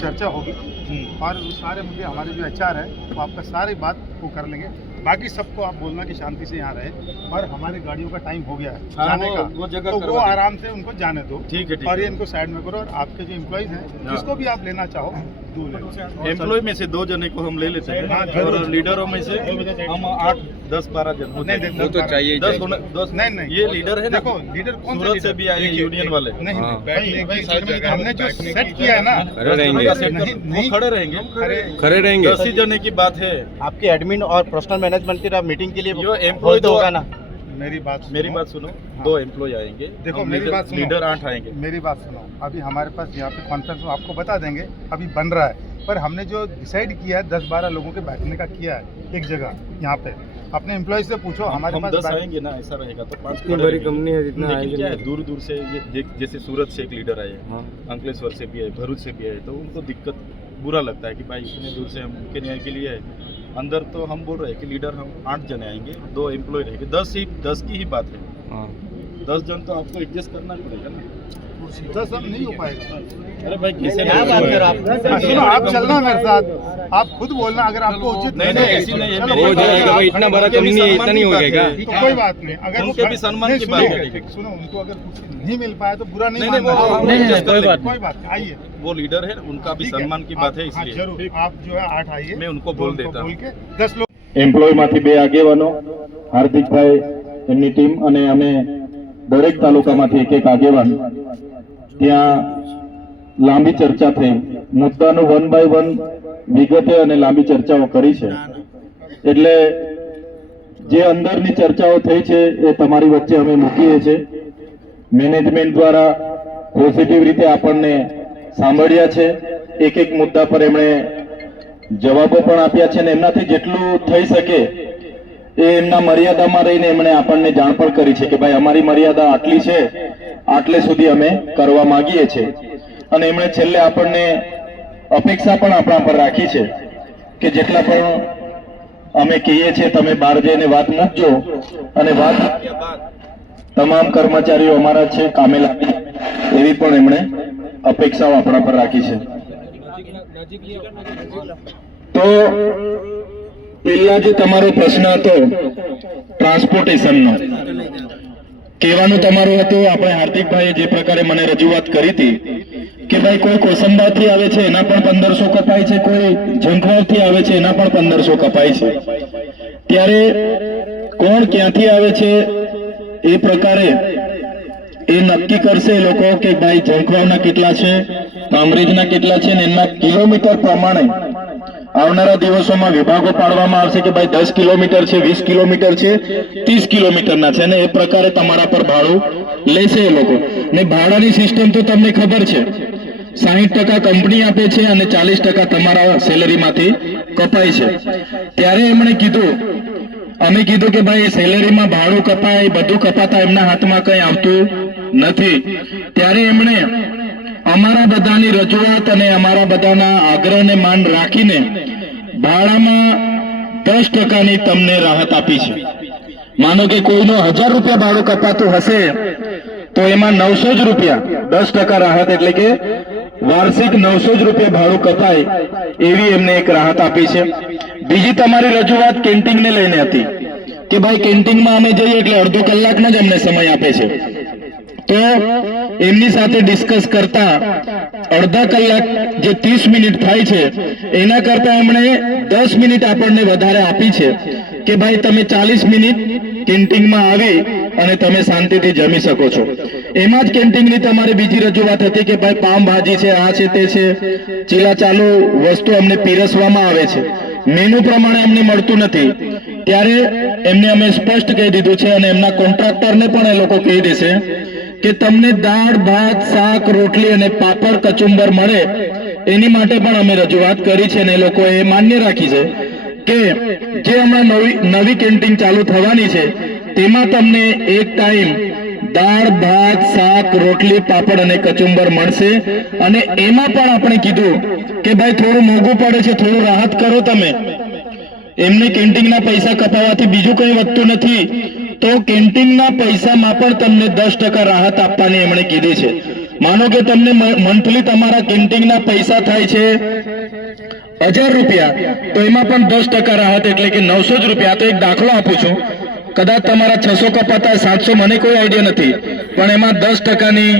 चर्चा होगी और वो सारे मुद्दे हमारे जो HR है वो आपका सारी बात वो कर लेंगे। बाकी सबको आप बोलना कि शांति से यहाँ रहे और हमारी गाड़ियों का टाइम हो गया है जाने का, वो जगह तो वो आराम से उनको जाने दो। ठीक है और ये इनको साइड में करो और आपके जो एम्प्लॉइज हैं जिसको भी आप लेना चाहो एम्प्लॉय में से 2 जने को हम ले लेते हैं और लीडरों में से हम 8, 10, 12 जन नहीं तो चाहिए 10 नहीं ये लीडर है ना। देखो लीडर कौन सूरत से भी आए यूनियन वाले नहीं हमने जो सेट किया है ना वो खड़े रहेंगे 10 ही जने की बात है। आपके एडमिन और पर्सनल मैनेजमेंट की मीटिंग के लिए जो एम्प्लॉय तो होगा ना। मेरी बात सुनो। 2 एम्प्लॉय आएंगे। देखो मेरी बात सुनो, लीडर 8 आएंगे। मेरी बात सुनो, अभी हमारे पास यहाँ पे कॉन्फ्रेंस में आपको बता देंगे, अभी बन रहा है, पर हमने जो डिसाइड किया है 10-12 लोगों के बैठने का किया है एक जगह यहाँ पे। अपने एम्प्लॉय से पूछो, हमारे पास 10 आएंगे ना, ऐसा रहेगा तो 5 बड़ी कंपनी है जितना लेकिन क्या है दूर से ये जैसे सूरत से एक लीडर आए, अंकलेश्वर से भी आए, भरूच से भी आए, तो उनको दिक्कत बुरा लगता है कि भाई इतने दूर से हम उनके न्याय के लिए आए। अंदर तो हम बोल रहे हैं कि लीडर हम 8 जने आएंगे, 2 एम्प्लॉय रहेंगे। 10 की ही बात है। 10 जन तो आपको एडजस्ट करना पड़ेगा ना। 10 हम नहीं हो पाएगा। अरे भाई किसे क्या बात कर आप? सुनो, आप चलना मेरे साथ, आप खुद बोलना अगर आपको उचित नहीं ऐसी नहीं है। चलो, हो जाएगा भाई, इतना बड़ा कंपनी है, इतना नहीं हो गया। तो कोई बात नहीं, अगर उनके भी सम्मान की बात है। सुनो, उनको अगर कुछ नहीं मिल पाया तो बुरा नहीं नहीं, मानना। कोई बात कोई बात आइए, वो लीडर है, उनका भी सम्मान की बात है, इसलिए जरूर आप जो है 8 आइए, मैं उनको बोल देता हूँ। बोल के 10 लोग એમ્પ્લોયમાંથી 2 આગેવાનો હાર્દિકભાઈ એમની ટીમ અને અમે દરેક તાલુકામાંથી એક આગેવાન ત્યાં લાંબી ચર્ચા થઈ મુદ્દાનું 1 બાય 1 વિગતે અને લાંબી ચર્ચાઓ કરી છે એટલે જે અંદરની ચર્ચાઓ થઈ છે એ તમારી વચ્ચે અમે મૂકીએ છીએ મેનેજમેન્ટ દ્વારા પોઝિટિવ રીતે આપણને સાંભળ્યા છે એક મુદ્દા પર એમણે જવાબો પણ આપ્યા છે અને એમનાથી જેટલું થઈ શકે એ એમના મર્યાદામાં રહીને એમણે આપણને જાણ પણ કરી છે કે ભાઈ અમારી મર્યાદા આટલી છે, આટલે સુધી અમે કરવા માંગીએ છીએ અને એમણે છેલ્લે આપણને અપેક્ષા પણ આપણા પર રાખી છે કે જેટલા પણ અમે કહીએ છીએ તમે બહાર જઈને વાત મૂકજો અને વાત તમામ કર્મચારીઓ અમારા છે કામે લાગે એવી પણ એમણે અપેક્ષાઓ આપણા પર રાખી છે। તો પહેલા જે તમારો પ્રશ્ન હતો ટ્રાન્સપોર્ટેશનનો, કહેવાનું તમારું હતું આપણે હાર્દિકભાઈએ જે પ્રકારે મને રજૂઆત કરી હતી કે ભાઈ કોઈ કોસંબાથી આવે છે એના પણ 1500 કપાય છે, કોઈ ઝંખવાડથી આવે છે એના પણ 1500 કપાય છે, ત્યારે કોણ ક્યાંથી આવે છે એ પ્રકારે એ નક્કી કરશે એ લોકો કે ભાઈ ઝંખવાડના કેટલા છે, કામરેજના કેટલા છે, ને એના કિલોમીટર પ્રમાણે આવનારા દિવસોમાં વિભાગો પાડવામાં આવશે કે ભાઈ 10 કિલોમીટર છે, 20 કિલોમીટર છે, 30 કિલોમીટરના છે ને એ પ્રકારે તમારા પર ભાડું લેશે એ લોકો। ને ભાડાની સિસ્ટમ તો તમને ખબર છે, 60% કંપની આપે છે અને 40% તમારા સેલેરીમાંથી કપાય છે। ત્યારે એમણે કીધું, અમે કીધું કે ભાઈ સેલેરીમાં ભાડું કપાય, બધું કપાતા એમના હાથમાં કંઈ આવતું નથી। ત્યારે એમણે અમારા બધાની રજૂઆત અને અમારા બધાના આગ્રહને માન રાખીને ભાડામાં 10%ની તમને રાહત આપી છે। માનો કે કોઈનો 1000 રૂપિયા ભાડું કપાતું હશે તો એમાં 900 જ રૂપિયા 10% રાહત એટલે કે વાર્ષિક 900 જ રૂપિયા ભાડું કપાય એવી એમને એક રાહત આપી છે। બીજી તમારી રજૂઆત કેન્ટીનને લઈને હતી કે ભાઈ કેન્ટીનમાં અમે જઈએ એટલે અડધો કલાકનો જ અમને સમય આપે છે, તો એમની સાથે ડિસ્કસ કરતા અડધા કલાક જે 30 મિનિટ થાય છે એના કરતા એમણે 10 મિનિટ આપણને વધારે આપી છે કે ભાઈ તમે 40 મિનિટ કેન્ટીનમાં આવી અને તમે શાંતિથી જમી શકો છો। એમાં જ કેન્ટીનની તમારી બીજી રજૂઆત હતી કે ભાઈ પામ ભાજી છે, આ છે, તે છે, ચીલા ચાલુ વસ્તુ અમને પીરસવામાં આવે છે, મેનુ પ્રમાણે અમને મળતું નથી। ત્યારે એમને અમે સ્પષ્ટ કહી દીધું છે અને એમના કોન્ટ્રાક્ટરને પણ એ લોકો કહી દેશે કે તમને દાળ ભાત શાક રોટલી અને પાપડ કચુંબર મળે એની માટે પણ અમે રજૂઆત કરી છે અને એ લોકોએ માન્ય રાખી છે કે જે હમણાં નવી કેન્ટીન ચાલુ થવાની છે તેમાં તમને એક ટાઈમ દાળ ભાત શાક રોટલી પાપડ અને કચુંબર મળશે અને એમાં પણ આપણે કીધું કે ભાઈ થોડું મોંઘું પડે છે, થોડું રાહત કરો તમે। એમને કેન્ટીનના પૈસા કપાવવાથી બીજું કંઈ વધતું નથી, તો કેન્ટીનના પૈસામાં પણ તમને 10% રાહત આપવાની એમણે કીધી છે। માનો કે તમને મંથલી તમારા કેન્ટીનના પૈસા થાય છે 1000 રૂપિયા, તો એમાં પણ 10% રાહત એટલે કે 900 જ રૂપિયા. તો એક દાખલો આપું છું, કદાચ તમારા 600 કપાતા 700, મને કોઈ આઈડિયા નથી, પણ એમાં 10%ની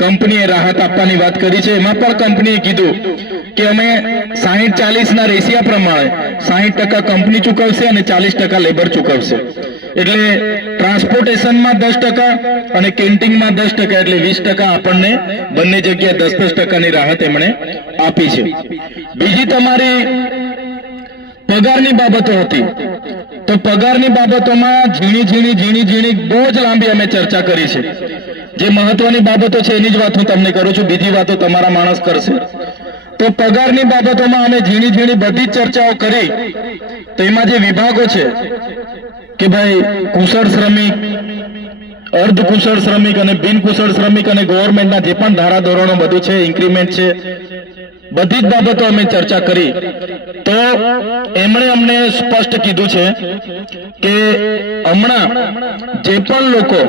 કંપનીએ રાહત આપવાની વાત કરી છે. એમાં પણ કંપનીએ કીધું કે અમે 60-40 ના રેશિયા પ્રમાણે 60% કંપની ચૂકવશે અને 40% લેબર ચૂકવશે. એટલે ટ્રાન્સપોર્ટેશનમાં 10% અને કેન્ટીનમાં 10%, એટલે 20% આપણને બંને જગ્યાએ 10-10%ની રાહત એમણે આપી છે. બીજી તમારી પગારની બાબતો હતી, તો પગારની બાબતોમાં ઝીણી બહુ જ લાંબી અમે ચર્ચા કરી છે. જે મહત્વની બાબતો છે એની જ વાત હું તમને કરું છું, બીજી વાતો તમારા માણસ કરશે. તો પગારની બાબતોમાં અમે ઝીણી બધી જ ચર્ચાઓ કરી. તો એમાં જે વિભાગો છે કે ભાઈ કુશળ શ્રમિક, અર્ધ કુશળ શ્રમિક અને બિન કુશળ શ્રમિક અને ગવર્મેન્ટના જે પણ ધારાધોરણો બધું છે, ઇન્ક્રીમેન્ટ છે, બધી જ બાબતો અમે ચર્ચા કરી. તો એમણે અમને સ્પષ્ટ કીધું છે કે હમણાં જે પણ લોકો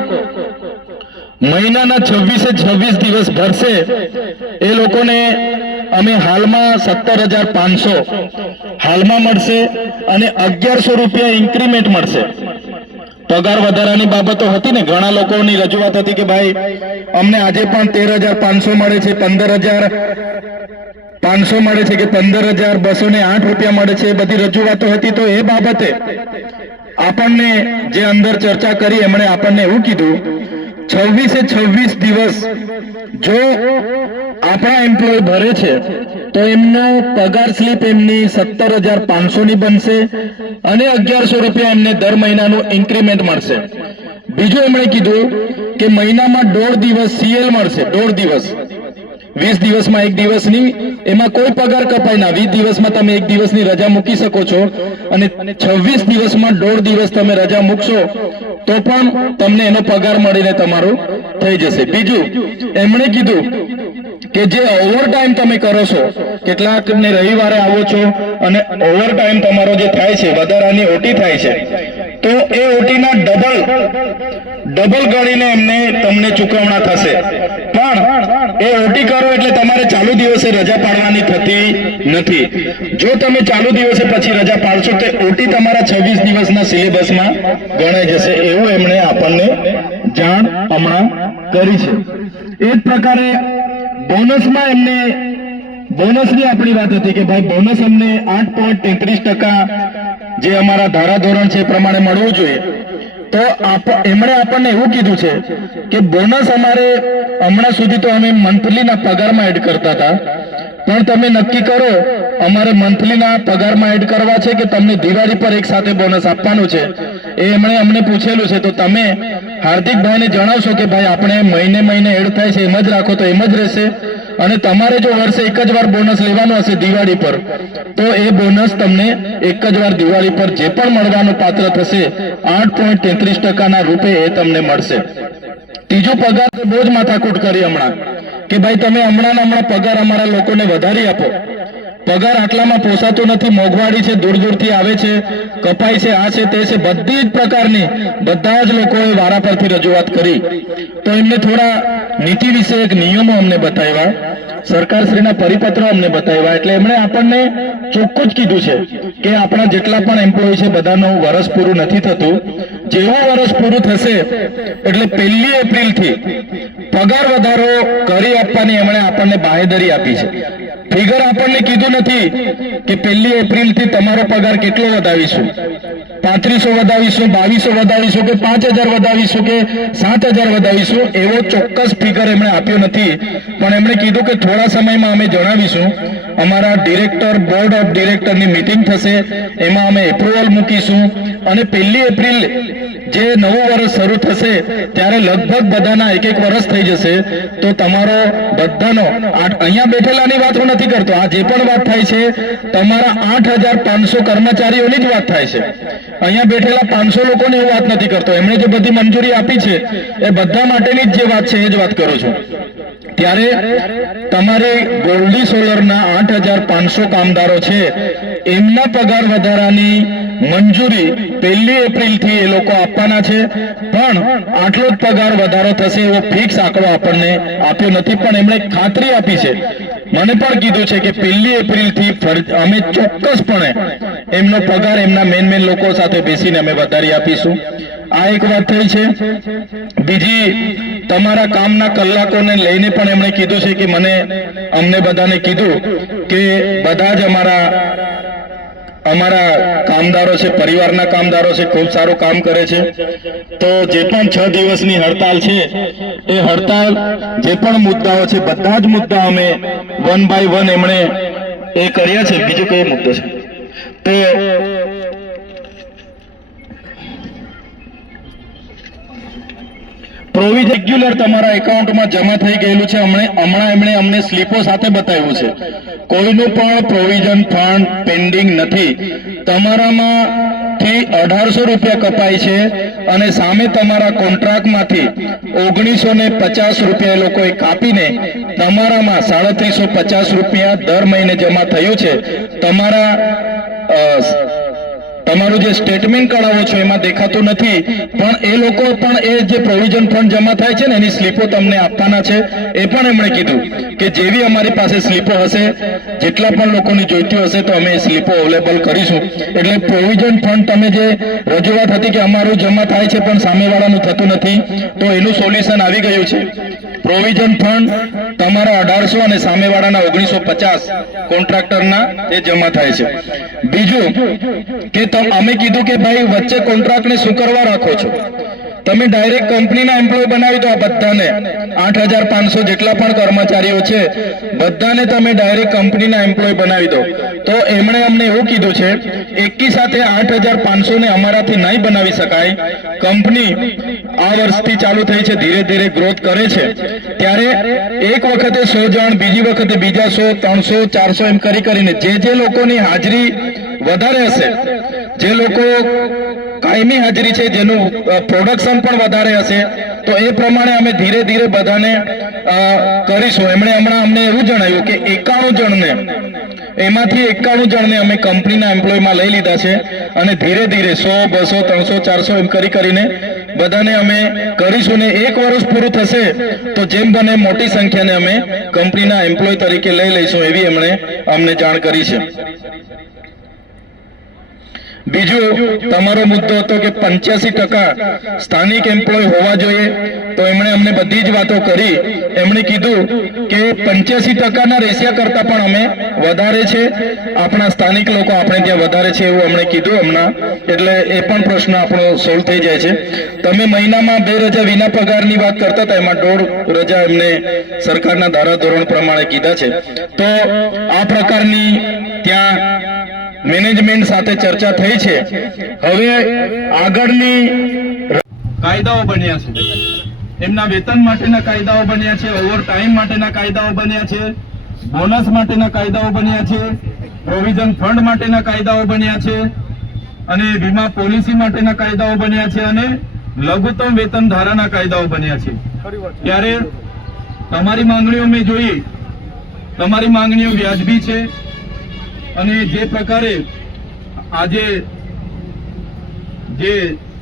મહિનાના 26 દિવસ ભરશે એ લોકોને અમે હાલમાં 17,500 હાલમાં મળશે અને 1100 રૂપિયા ઇન્ક્રીમેન્ટ મળશે. પગાર વધારાની બાબતો હતી ને, ઘણા લોકોની રજૂઆત હતી કે ભાઈ અમને આજે પણ 13,500 મળે છે, 15,500 મળે છે કે 15,208 રૂપિયા મળે છે, એ બધી રજૂઆતો હતી. તો એ બાબતે આપણને જે અંદર ચર્ચા કરી એમણે આપણને એવું કીધું, 26 દિવસ જો આપણા એમ્પ્લોય ભરે છે તો એમનો પગાર સ્લીપ એમની 17,500 ની બનશે અને 1100 રૂપિયા એમને દર મહિનાનું ઇન્ક્રીમેન્ટ મળશે. બીજું એમણે કીધું કે મહિનામાં 1.5 દિવસ CL મળશે, 1.5 દિવસ. 20 દિવસમાં 1 દિવસની એમાં કોઈ પગાર કપાય ના. 20 દિવસમાં તમે 1 દિવસની રજા મૂકી શકો છો અને 26 દિવસમાં 1.5 દિવસ તમે રજા મૂકશો તો પણ તમને એનો પગાર મળીને તમારું થઈ જશે. બીજું એમણે કીધું કે જે ઓવરટાઈમ તમે કરો છો, કેટલાકને રવિવારે આવો છો અને ઓવરટાઈમ તમારો જે થાય છે, વધારાની ઓટી થાય છે, તો એ ઓટીના ડબલ ગણીને એમને તમને ચૂકવણા થશે. પણ એ ઓટી કરો એટલે તમારે ચાલુ દિવસે રજા પાડવાની થતી નથી. જો તમે ચાલુ દિવસે પછી રજા પાડશો તો ઓટી તમારા 26 દિવસના સિલેબસમાં ગણાઈ જશે. એવું એમણે આપણને જાણ હમણાં કરી છે. એ જ પ્રકારે બોનસમાં એમને બોનસની આપણી વાત હતી કે ભાઈ બોનસ અમને 8.33% જે અમારા ધારાધોરણ છે એ પ્રમાણે મળવું જોઈએ. તો એમણે આપણને એવું કીધું છે કે બોનસ અમારે હમણાં સુધી તો અમે મંથલીના પગારમાં એડ કરતા હતા, પણ તમે નક્કી કરો અમારે મંથલીના પગારમાં એડ કરવા છે કે તમને દિવાળી પર એક સાથે બોનસ આપવાનું છે. એ એમણે અમને પૂછેલું છે. તો તમે હાર્દિકભાઈને જણાવશો કે ભાઈ આપણે મહિને એડ થાય છે એમ જ રાખો તો એમ જ રહેશે, અને તમારે જો વર્ષે એક જ વાર બોનસ લેવાનું હશે દિવાળી પર તો એ બોનસ તમને એક જ વાર દિવાળી પર જે પણ મળવાનું પાત્ર થશે 8.33% રૂપે એ તમને મળશે. ત્રીજો પગાર તો બહુ જ માથાકૂટ કરી હમણાં કે ભાઈ તમે હમણાં પગાર અમારા લોકોને વધારી આપો. પગાર આટલામાં પોસાતો નથી, મોંઘવારી છે, દૂરથી આવે છે, કપાઈ છે, આ છે, તે છે, બધી જ પ્રકારની બધા જ લોકોએ વારા પરથી રજૂઆત કરી. તો એમને થોડા નીતિ વિષયક નિયમો અમને બતાવ્યા, સરકારશ્રીના પરિપત્રો અમને બતાવ્યા. એટલે એમણે આપણને ચોખ્ખું જ કીધું છે કે આપણા જેટલા પણ એમ્પ્લોય છે બધાનું વર્ષ પૂરું નથી થતું. જેવું વર્ષ પૂરું થશે એટલે 1 એપ્રિલથી પગાર વધારો કરી આપવાની એમણે આપણને બાંહેધરી આપી છે. ફિગર આપણને કીધું નથી કે 1 એપ્રિલથી તમારો પગાર કેટલો વધાવીશું, 3500 વધાવીશું, 2200 વધાવીશું કે 5000 વધાવીશું કે 7000 વધાવીશું, એવો ચોક્કસ ફિગર એમણે આપ્યો નથી. પણ એમણે કીધું કે થોડા સમયમાં અમે જણાવીશું. અમારા ડિરેક્ટર, બોર્ડ ઓફ ડિરેક્ટરની મીટિંગ થશે, એમાં અમે એપ્રુવલ મૂકીશું અને 1 એપ્રિલ જે નવું વર્ષ શરૂ થશે ત્યારે લગભગ બધાના 1 વર્ષ થઈ જશે. તો તમારો બધાનો અહીંયા બેઠેલાની વાત હું નથી કરતો, આ જે પણ વાત થાય છે તમારા 8500 કર્મચારીઓની જ વાત થાય છે. અહીંયા બેઠેલા 500 લોકોને એવું વાત નથી કરતો. એમણે જે બધી મંજૂરી આપી છે એ બધા માટેની જ જે વાત છે એ જ વાત કરું છું. ત્યારે તમારે ગોલ્ડી સોલરના 8500 કામદારો છે એમના પગાર વધારાની મંજૂરી 1 એપ્રિલથી એ લોકો આપવાના છે. પણ આટલો જ પગાર વધારો થશે એવો ફિક્સ આંકડો આપણને આપ્યો નથી, પણ એમણે ખાતરી આપી છે, મને પણ કીધું છે કે 1 એપ્રિલથી અમે ચોક્કસપણે એમનો પગાર એમના મેન લોકો સાથે બેસીને અમે વધારી આપીશું. આ એક વાત થઈ છે. બીજી, તમારા કામના કલાકોને લઈને પણ એમણે કીધું છે કે અમને બધાને કીધું કે બધા જ અમારા કામદારો છે, પરિવારના કામદારો છે, ખૂબ સારું કામ કરે છે. તો જે પણ 6 દિવસની હડતાલ છે એ હડતાલ જે પણ મુદ્દાઓ છે બધા જ મુદ્દા અમે 1 by 1 એમણે એ કર્યા છે. બીજો કયો મુદ્દો છે? તો પ્રોવિઝન રેગ્યુલર તમારા એકાઉન્ટમાં જમા થઈ ગયેલું છે. હમણાં એમણે અમને સ્લીપો સાથે બતાવ્યું છે. કોઈનું પણ પ્રોવિઝન ફંડ પેન્ડિંગ નથી. તમારામાંથી 1800 રૂપિયા કપાય છે અને સામે તમારા કોન્ટ્રાક્ટમાંથી 1950 રૂપિયા એ લોકોએ કાપીને તમારામાં 3750 રૂપિયા દર મહિને જમા થયું છે. તમારું જે સ્ટેટમેન્ટ કઢાવો છો એમાં દેખાતું નથી, પણ એ લોકો પણ એ જે પ્રોવિઝન ફંડ જમા થાય છે ને એની સ્લીપો તમને આપવાના છે. એ પણ એમણે કીધું કે જેવી અમારી પાસે સ્લીપો હશે, જેટલા પણ લોકોની જોઈતી હશે તો અમે એ સ્લીપો અવેલેબલ કરીશું. એટલે પ્રોવિઝન ફંડ તમે જે રજૂઆત હતી કે અમારું જમા થાય છે પણ સામેવાળાનું થતું નથી, તો એનું સોલ્યુશન આવી ગયું છે. પ્રોવિઝન ફંડ તમારા 1800 અને સામેવાળાના 1950 કોન્ટ્રાક્ટરના એ જમા થાય છે. બીજું કે અમે કીધું કે ભાઈ વચ્ચે કોન્ટ્રાક્ટને શું કરવા રાખો છો? તમે ડાયરેક્ટ કંપનીના એમ્પ્લોય બનાવી દો. આ બધાને 8500 જેટલા પણ કર્મચારીઓ છે બધાને તમે ડાયરેક્ટ કંપનીના એમ્પ્લોય બનાવી દો. તો એમણે અમને એવું કીધું છે એકી સાથે 8500 ને અમારાથી નહીં બનાવી શકાય. કંપની આ વર્ષથી ચાલુ થઈ છે, ધીરે ધીરે ગ્રોથ કરે છે, ત્યારે એક વખતે 100 જણ, બીજી વખતે બીજા 100, 300, 400 એમ કરીને જે લોકોની હાજરી વધારે હશે, જે લોકો કાયમી હાજરી છે, જેનું પ્રોડક્શન પણ વધારે હશે, તો એ પ્રમાણે અમે ધીરે ધીરે બધાને કરીશું. એમણે હમણાં અમને એવું જણાવ્યું કે 91 જણને, એમાંથી 91 જણને અમે કંપનીના એમ્પ્લોયમાં લઈ લીધા છે અને ધીરે ધીરે 100, 200, 300, 400 એમ કરીને બધાને અમે કરીશું. ને 1 વર્ષ પૂરું થશે તો જેમ બને મોટી સંખ્યાને અમે કંપનીના એમ્પ્લોય તરીકે લઈ લઈશું, એવી એમણે અમને જાણ કરી છે. બીજું, તમારો મુદ્દો હતો કે 85% સ્થાનિક એમ્પ્લોય હોવા જોઈએ. તો એમણે અમને બધી જ વાતો કરી. એમણે કીધું કે 85%ના રેશિયા કરતા પણ અમે વધારે છે, આપણા સ્થાનિક લોકો આપણે ત્યાં વધારે છે એવું અમને કીધું હમણાં. એટલે એ પણ પ્રશ્ન આપણો સોલ્વ થઈ જાય છે. તમે મહિનામાં 2 રજા વિના પગારની વાત કરતા હતા, એમાં 1.5 રજા એમને સરકારના ધારાધોરણ પ્રમાણે કીધા છે. તો આ પ્રકારની ત્યાં મેનેજમેન્ટ સાથે ચર્ચા થઈ છે. હવે આગળની કાયદાઓ બન્યા છે, એમના વેતન માટેના કાયદાઓ બન્યા છે, ઓવર ટાઈમ માટેના કાયદાઓ બન્યા છે, બોનસ માટેના કાયદાઓ બન્યા છે, પ્રોવિઝન ફંડ માટેના કાયદાઓ બન્યા છે, અને વીમા પોલિસી માટેના કાયદાઓ બન્યા છે, અને લઘુત્તમ વેતન ધારાના કાયદાઓ બન્યા છે. ત્યારે તમારી માંગણીઓ મેં જોઈ, તમારી માંગણીઓ વ્યાજબી છે. અને જે પ્રકારે આજે જે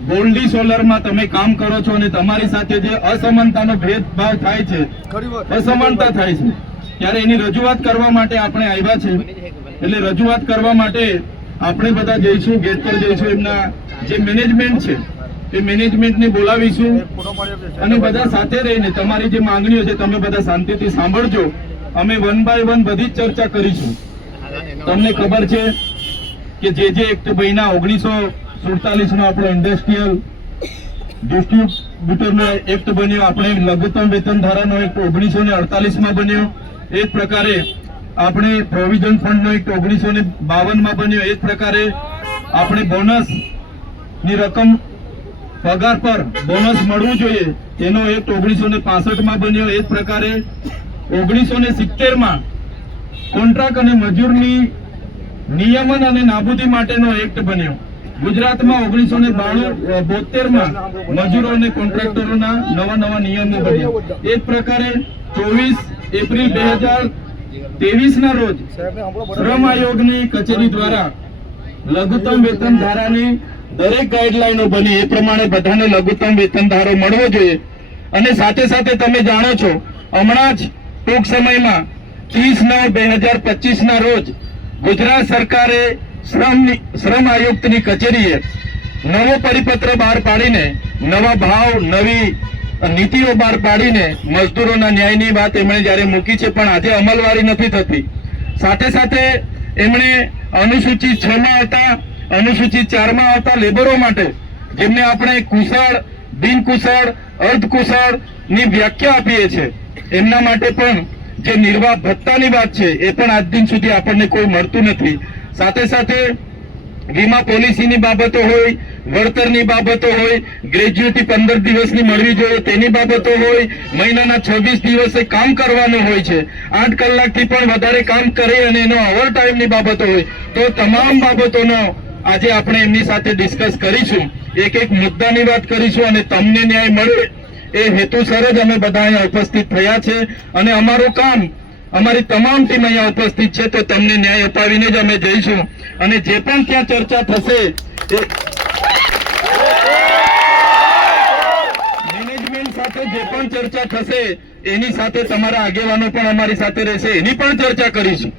ગોલ્ડી સોલરમાં તમે કામ કરો છો અને તમારી સાથે જે અસમાનતાનો ભેદભાવ થાય છે, અસમાનતા થાય છે, ત્યારે એની રજૂઆત કરવા માટે આપણે આવ્યા છે. એટલે રજૂઆત કરવા માટે આપણે બધા જઈશું, ગેટ પર જઈશું, એમના જે મેનેજમેન્ટ છે એ મેનેજમેન્ટને બોલાવીશું અને બધા સાથે રહીને તમારી જે માંગણીઓ છે તમે બધા શાંતિથી સાંભળજો. અમે 1 by 1 બધી જ ચર્ચા કરીશું. તમને ખબર છે કે જે એક્ટ બન્યા 1947 નો આપણો ઇન્ડસ્ટ્રીયલ ડિસ્ટ્રીબ્યુટરનો એક્ટ બન્યો, આપણે લઘુત્તમ વેતન ધારાનો એક્ટ 1948 માં બન્યો, એ જ પ્રકારે આપણે પ્રોવિઝન ફંડનો એક્ટ 1952 માં બન્યો, એ જ પ્રકારે આપણે બોનસ ની રકમ પગાર પર બોનસ મળવું જોઈએ એનો એક્ટ 1965 માં બન્યો, એ જ પ્રકારે 1970 માં કોન્ટ્રાક્ટ અને મજૂરની નિયમન અને નાબૂદી માટેનો એક્ટ બન્યો. ગુજરાતમાં 1972 માં મજૂરો અને કોન્ટ્રાક્ટરોના નવા નિયમો બન્યા. એ જ પ્રકારે 24 એપ્રિલ 2023 ના રોજ શ્રમ આયોગની કચેરી દ્વારા લઘુત્તમ વેતન ધારાની દરેક ગાઈડલાઈનો બની એ પ્રમાણે બધાને લઘુત્તમ વેતન ધારો મળવો જોઈએ. અને સાથે સાથે તમે જાણો છો હમણાં જ ટૂંક સમયમાં 30/9/2025 ના રોજ ગુજરાત સરકારે શ્રમ આયુક્તની કચેરીએ નવો પરિપત્ર બહાર પાડીને નવા ભાવ નવી નીતિઓ બહાર પાડીને મજદૂરોના ન્યાયની વાત એમણે જ્યારે મૂકી છે, પણ આજે અમલવારી નથી થતી. સાથે સાથે એમણે અનુસૂચિત 6 માં આવતા અનુસૂચિત 4 માં આવતા લેબરો માટે જેમને આપણે કુશળ બિનકુશળ અર્ધકુશળ ની વ્યાખ્યા આપીએ છીએ એમના માટે પણ જે નિર્વાહ ભત્તાની વાત છે એ પણ આજ દિન સુધી આપણને કોઈ મળતું નથી. સાથે સાથે વીમા પોલિસીની બાબતો હોય, વળતરની બાબતો હોય, ગ્રેજ્યુટી 15 દિવસની મળવી જોઈએ તેની બાબતો હોય, મહિનાના 26 દિવસે કામ કરવાનું હોય છે, 8 કલાકથી પણ વધારે કામ કરે અને એનો ઓવર ટાઈમની બાબતો હોય, તો તમામ બાબતોનો આજે આપણે એમની સાથે ડિસ્કસ કરીશું, એક એક મુદ્દાની વાત કરીશું અને તમને ન્યાય મળે એ હેતુસર જ અમે બધા અહીંયા ઉપસ્થિત થયા છે. અને અમારું કામ અમારી તમામ ટીમ અહીંયા ઉપસ્થિત છે, તો તમને ન્યાય અપાવીને જ અમે જઈશું. અને જે પણ ત્યાં ચર્ચા થશે મેનેજમેન્ટ સાથે જે પણ ચર્ચા થશે એની સાથે તમારા આગેવાનો પણ અમારી સાથે રહેશે, એની પણ ચર્ચા કરીશું.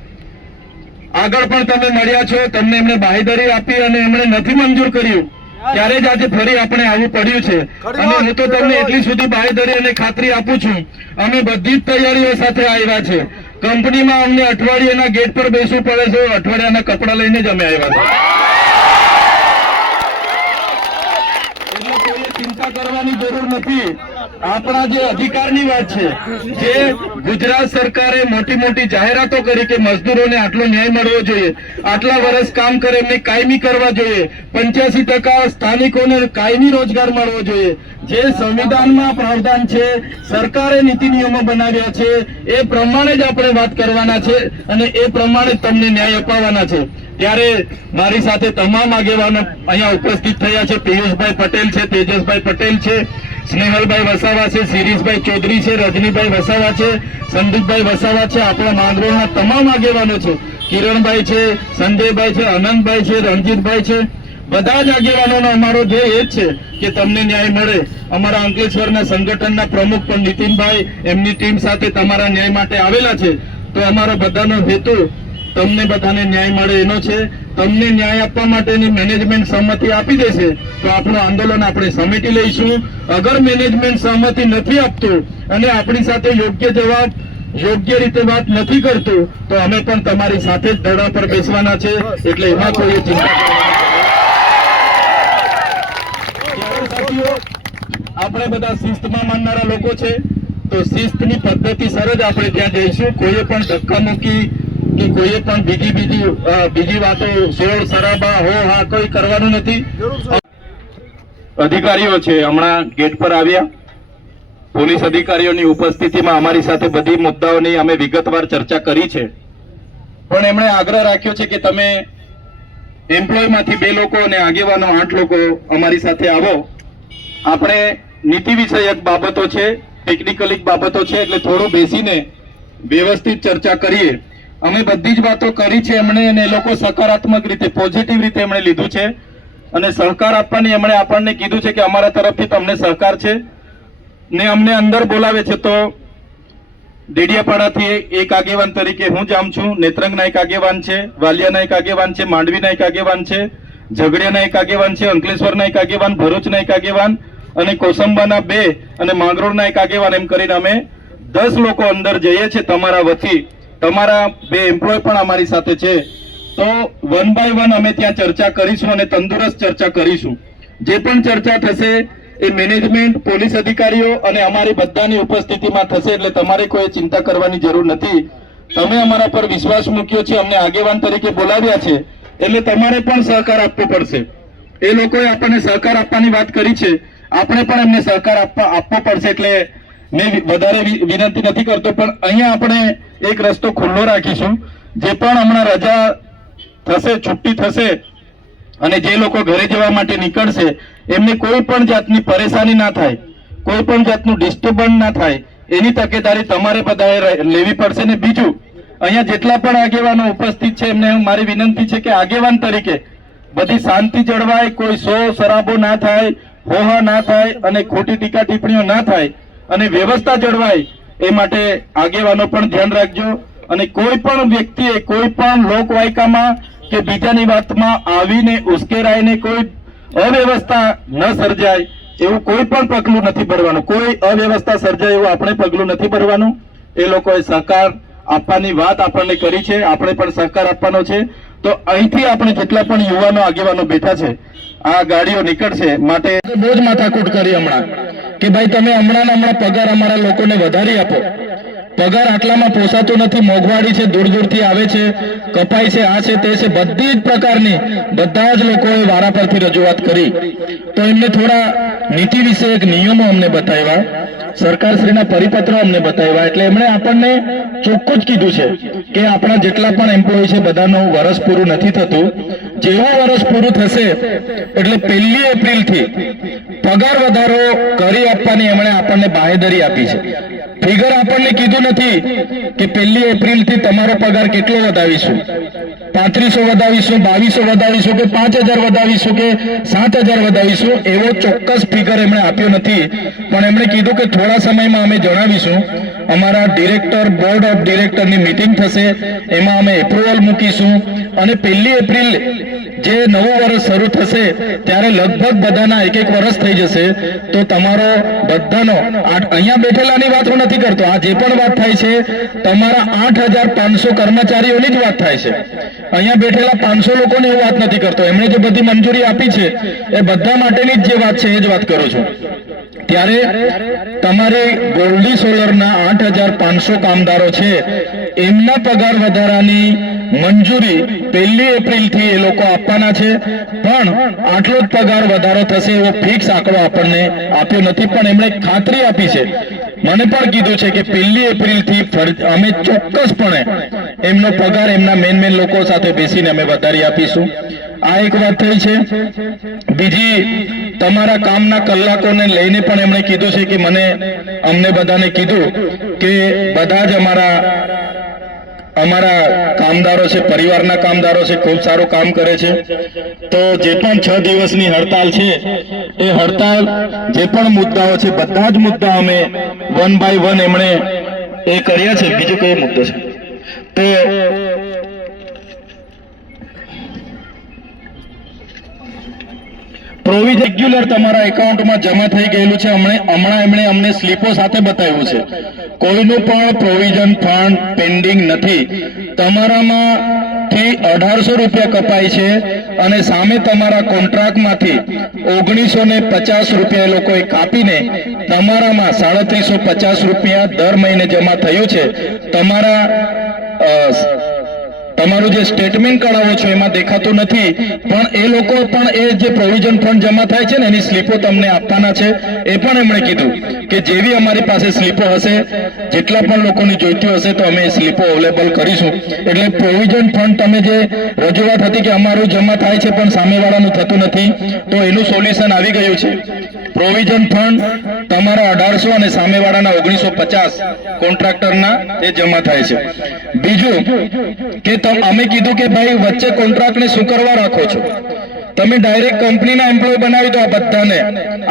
આગળ પણ તમે મળ્યા છો, તમને એમને બાંહેધરી આપી અને એમણે નથી મંજૂર કર્યું ત્યારે જ આજે ફરી આપણે આવવું પડ્યું છે. અને હું તો તમને એટલી સુધી બાંહેધરી અને ખાતરી આપું છું, અમે બધી જ તૈયારીઓ સાથે આવ્યા છે. કંપનીમાં અમને અઠવાડિયાના ગેટ પર બેસવું પડે છે, અઠવાડિયાના કપડા લઈને જ અમે આવ્યા છે. એટલે કોઈ ચિંતા કરવાની જરૂર નથી. આપણા જે અધિકારની વાત છે, જે ગુજરાત સરકારે મોટી મોટી જાહેરાતો કરી કે મજદૂરોને આટલો ન્યાય મળવો જોઈએ, આટલા વર્ષ કામ કરે એમને કાયમી કરવા જોઈએ, 85% સ્થાનિકોને કાયમી રોજગાર મળવો જોઈએ, જે સંવિધાનમાં પ્રાવધાન છે, સરકારે નીતિ નિયમો બનાવ્યા છે, એ પ્રમાણે જ આપણે વાત કરવાના છે અને એ પ્રમાણે જ તમને ન્યાય અપાવવાના છે. ત્યારે મારી સાથે તમામ આગેવાનો અહીંયા ઉપસ્થિત થયા છે. પિયુષભાઈ પટેલ છે, તેજસભાઈ પટેલ છે, સ્નેહલભાઈ વસાવા છે, શિરીષભાઈ ચૌધરી છે, રજનીભાઈ વસાવા છે, સંદીપભાઈ વસાવા છે, આપણા માંગરોળના તમામ આગેવાનો છે, કિરણભાઈ છે, સંજયભાઈ છે, અનંતભાઈ છે, રણજીતભાઈ છે, બધા જ આગેવાનોનો અમારો ધ્યેય એ જ છે કે તમને ન્યાય મળે. અમારા અંકલેશ્વરના સંગઠનના પ્રમુખ પણ નીતિનભાઈ એમની ટીમ સાથે તમારા ન્યાય માટે આવેલા છે. તો અમારો બધાનો હેતુ તમને બધાને ન્યાય મળે એનો છે. તમને ન્યાય આપવા માટેની મેનેજમેન્ટ સહમતિ આપી દેશે તો આપણું આંદોલન આપણે સમેટી લઈશું. અગર મેનેજમેન્ટ સહમતિ નથી આપતું અને આપણી સાથે યોગ્ય જવાબ યોગ્ય રીતે વાત નથી કરતું તો અમે પણ તમારી સાથે જ ધરણા પર બેસવાના છે. એટલે એમાં કોઈ ચિંતા સાથીઓ, આપણે બધા શિસ્તમાં માનનારા લોકો છે, તો શિસ્તની પદ્ધતિસર જ આપણે ત્યાં જઈશું. કોઈએ પણ ધક્કામુક્કી કે કોઈએ પણ બીજી વાતો શોર શરાબા હો હા કોઈ કરવાનું નથી. અધિકારીઓ છે હમણાં ગેટ પર આવ્યા, પોલીસ અધિકારીઓની ઉપસ્થિતિમાં અમારી સાથે બધી મુદ્દાઓની અમે વિગતવાર ચર્ચા કરી છે. પણ એમણે આગ્રહ રાખ્યો છે કે તમે એમ્પ્લોયમાંથી 2 લોકો અને આગેવાનો 8 લોકો અમારી સાથે આવો. આપણે નીતિ વિષયક બાબતો છે, ટેકનિકલી બાબતો છે, એટલે થોડું બેસીને વ્યવસ્થિત ચર્ચા કરીએ. અમે બધી જ વાતો કરી છે એમણે, અને એ લોકો સકારાત્મક રીતે પોઝિટિવ રીતે એમણે લીધું છે અને સહકાર આપવાની એમણે આપણને કીધું છે કે અમારા તરફથી તમને સહકાર છે. ને અમને અંદર બોલાવે છે તો ડેડિયાપાડાથી એક આગેવાન તરીકે હું જામ છું, નેત્રંગના એક આગેવાન છે, વાલિયાના એક આગેવાન છે, માંડવીના એક આગેવાન છે, ઝઘડિયાના એક આગેવાન છે, અંકલેશ્વરના એક આગેવાન, ભરૂચના એક આગેવાન અને કોસંબાના 2 અને માંગરોળના એક આગેવાન, એમ કરીને અમે 10 લોકો અંદર જઈએ છીએ તમારા વતી. તમારા 2 એમ્પ્લોય પણ અમારી સાથે છે. તો 1 બાય 1 અમે ત્યાં ચર્ચા કરીશું અને તંદુરસ્ત ચર્ચા કરીશું. જે પણ ચર્ચા થશે એ મેનેજમેન્ટ, પોલીસ અધિકારીઓ અને અમારી બધાની ઉપસ્થિતિમાં થશે. એટલે તમારે કોઈ ચિંતા કરવાની જરૂર નથી. તમે અમારા પર વિશ્વાસ મૂક્યો છે, અમને આગેવાન તરીકે બોલાવ્યા છે, એટલે તમારે પણ સહકાર આપવો પડશે. એ લોકોએ આપણને સહકાર આપવાની વાત કરી છે, આપણે પણ એમને સહકાર આપવો પડશે. એટલે મેં વધારે વિનંતી નથી કરતો, પણ અહીંયા આપણે એક રસ્તો ખુલ્લો રાખીશું. જે પણ હમણાં રજા થશે, છુટ્ટી થશે અને જે લોકો ઘરે જવા માટે નીકળશે એમને કોઈ પણ જાતની પરેશાની ના થાય, કોઈ પણ જાતનું ડિસ્ટર્બન્સ ના થાય, એની તકેદારી તમારે બધાએ લેવી પડશે. ને બીજું, અહીંયા જેટલા પણ આગેવાનો ઉપસ્થિત છે એમને મારી વિનંતી છે કે આગેવાન તરીકે બધી શાંતિ જળવાય, કોઈ શો શરાબો ના થાય, હોહા ના થાય અને ખોટી ટીકા ટિપ્પણીઓ ના થાય અને વ્યવસ્થા જળવાય એ માટે આગેવાનો પણ ધ્યાન રાખજો. અને કોઈ પણ વ્યક્તિએ કોઈ પણ લોકવાયકામાં કે બીજાની વાતમાં આવીને ઉશ્કેરાઈને કોઈ અવ્યવસ્થા ન સર્જાય એવું કોઈ પણ પગલું નથી ભરવાનું. કોઈ અવ્યવસ્થા સર્જાય એવું આપણે પગલું નથી ભરવાનું. એ લોકોએ સહકાર આપવાની વાત આપણને કરી છે, આપણે પણ સહકાર આપવાનો છે. તો અહીંથી આપણે જેટલા પણ યુવાનો આગેવાનો બેઠા છે, આ ગાડીઓ નીકળશે માટે બહુ જ માથાકૂટ કરી હમણાં કે ભાઈ તમે હમણાં પગાર અમારા લોકોને વધારી આપો. પગાર આટલામાં પોસાતો નથી, મોંઘવારી છે, દૂર દૂરથી આવે છે, કપાઈ છે, આ છે, તે છે, બધી જ પ્રકારની બધા જ લોકોએ વારા પરથી રજૂઆત કરી. તો એમને થોડા નીતિ વિશે એક નિયમો અમને બતાવ્યા, સરકારશ્રીના પરિપત્રો અમને બતાવ્યા. એટલે એમણે આપણને ચોખ્ખું જ કીધું છે કે આપણા જેટલા પણ એમ્પ્લોય છે બધાનું વર્ષ પૂરું નથી થતું. જેવું વર્ષ પૂરું થશે એટલે 1 એપ્રિલથી પગાર વધારો કરી આપવાની એમણે આપણને બાહેધરી આપી છે. ફિગર આપણને કીધું નથી કે 1 એપ્રિલથી તમારો પગાર કેટલો વધાવીશું, 3500 વધાવીશું, 2200 વધાવીશું કે 5000 વધાવીશું કે 7000 વધાવીશું, એવો ચોક્કસ ફિગર એમણે આપ્યો નથી. પણ એમણે કીધું કે થોડા સમયમાં અમે જણાવીશું. અમારા ડિરેક્ટર, બોર્ડ ઓફ ડિરેક્ટરની મીટિંગ થશે, એમાં અમે એપ્રુવલ મૂકીશું અને 1 એપ્રિલ જે નવું વર્ષ શરૂ થશે ત્યારે લગભગ બધાના 1 વર્ષ થઈ જશે. તો તમારો બધાનો અહીંયા બેઠેલાની વાત હું નથી કરતો, આ જે પણ વાત થાય છે તમારા 8500 કર્મચારીઓની જ વાત થાય છે. અહીંયા બેઠેલા 500 લોકોની હું વાત નથી કરતો. એમણે જે બધી મંજૂરી આપી છે એ બધા માટેની જ જે વાત છે એ જ વાત કરું છું. ત્યારે તમારી ગોલ્ડી સોલરના 8500 કામદારો છે, એમના પગાર વધારાની મંજૂરી 1 એપ્રિલથી એ લોકો આપવાના છે. પણ આટલો જ પગાર વધારો થશે એવો ફિક્સ આંકડો આપણને આપ્યો નથી. પણ એમણે ખાતરી આપી છે, મને પણ કીધું છે કે 1 એપ્રિલથી અમે ચોક્કસપણે એમનો પગાર એમના મેન લોકો સાથે બેસીને અમે વધારી આપીશું. આ એક વાત થઈ છે. બીજી, તમારા કામના કલાકોને લઈને પણ એમણે કીધું છે કે અમને બધાને કીધું કે બધા જ અમારા કામદારો છે, પરિવારના કામદારો છે, ખૂબ સારું કામ કરે છે. તો જે પણ 6 દિવસની હડતાલ છે એ હડતાલ જે પણ મુદ્દાઓ છે બધા જ મુદ્દા અમે 1 by 1 એમણે એ કર્યા છે. બીજો કયો મુદ્દો છે? તો પ્રોવિઝન રેગ્યુલર તમારા એકાઉન્ટમાં જમા થઈ ગયેલું છે. હમણાં એમણે અમને સ્લીપો સાથે બતાવ્યું છે. કોઈનું પણ પ્રોવિઝન ફંડ પેન્ડિંગ નથી. તમારામાંથી 1800 રૂપિયા કપાય છે અને સામે તમારા કોન્ટ્રાક્ટમાંથી 1950 રૂપિયા એ લોકોએ કાપીને તમારામાં 3750 રૂપિયા દર મહિને જમા થયું છે. તમારું જે સ્ટેટમેન્ટ કઢાવો છો એમાં દેખાતું નથી, પણ એ લોકો પણ એ જે પ્રોવિઝન ફંડ જમા થાય છે ને એની સ્લીપો તમને આપવાના છે. એ પણ એમણે કીધું કે જેવી અમારી પાસે સ્લીપો હશે, જેટલા પણ લોકોની જોઈતી હશે તો અમે એ સ્લીપો અવેલેબલ કરીશું. એટલે પ્રોવિઝન ફંડ તમે જે રજૂઆત હતી કે અમારું જમા થાય છે પણ સામેવાળાનું થતું નથી, તો એનું સોલ્યુશન આવી ગયું છે. પ્રોવિઝન ફંડ તમારા 1800 અને સામેવાળાના 1950 કોન્ટ્રાક્ટરના એ જમા થાય છે. બીજું કે અમે કીધું કે ભાઈ વચ્ચે કોન્ટ્રાક્ટને શું કરવા રાખો છો? તમે ડાયરેક્ટ કંપનીના એમ્પ્લોય બનાવી દો. આ બધાને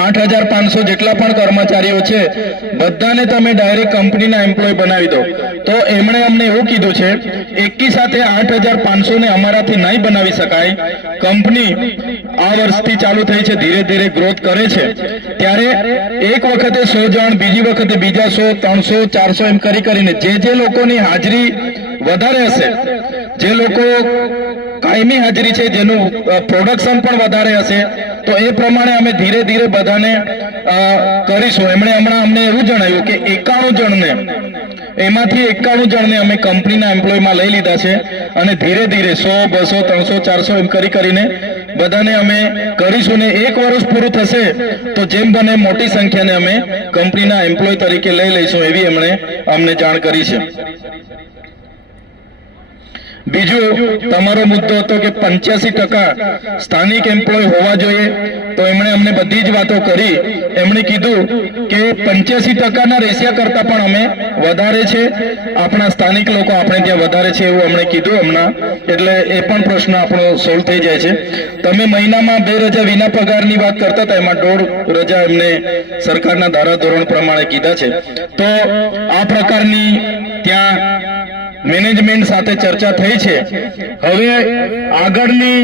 8500 જેટલા પણ કર્મચારીઓ છે બધાને તમે ડાયરેક્ટ કંપનીના એમ્પ્લોય બનાવી દો. તો એમણે અમને એવું કીધું છે એકી સાથે 8500 ને અમારાથી નહીં બનાવી શકાય. કંપની આ વર્ષથી ચાલુ થઈ છે, ધીરે ધીરે ગ્રોથ કરે છે. ત્યારે એક વખતે 100 જણ, બીજી વખતે બીજા 100, 300, 400 એમ કરીને જે લોકોની હાજરી વધારે હશે, જે લોકો કાયમી હાજરી છે, જેનું પ્રોડક્શન પણ વધારે હશે, તો એ પ્રમાણે અમે ધીરે ધીરે બધાને કરીશું. એમણે હમણાં અમને એવું જણાવ્યું કે 91 જણને, એમાંથી 91 જણને અમે કંપનીના એમ્પ્લોયમાં લઈ લીધા છે અને ધીરે ધીરે 100, 200, 300, 400 એમ કરીને બધાને અમે કરીશું. ને 1 વર્ષ પૂરું થશે તો જેમ બને મોટી સંખ્યાને અમે કંપનીના એમ્પ્લોય તરીકે લઈ લઈશું, એવી એમણે અમને જાણ કરી છે. બીજું તમારો મુદ્દો હતો કે 85% સ્થાનિક એમ્પ્લોય હોવા જોઈએ, તો એમણે અમને બધી જ વાતો કરી. એમણે કીધું કે 85%ના રેશિયા કરતા પણ અમે વધારે છે, આપણા સ્થાનિક લોકો આપણે ત્યાં વધારે છે એવું અમને કીધું હમણાં. એટલે એ પણ પ્રશ્ન આપણો સોલ્વ થઈ જાય છે. તમે મહિનામાં 2 રજા વિના પગારની વાત કરતા હતા, એમાં 1.5 રજા એમને સરકારના ધારાધોરણ પ્રમાણે કીધા છે. તો આ પ્રકારની ત્યાં મેનેજમેન્ટ સાથે ચર્ચા થઈ છે. હવે આગળની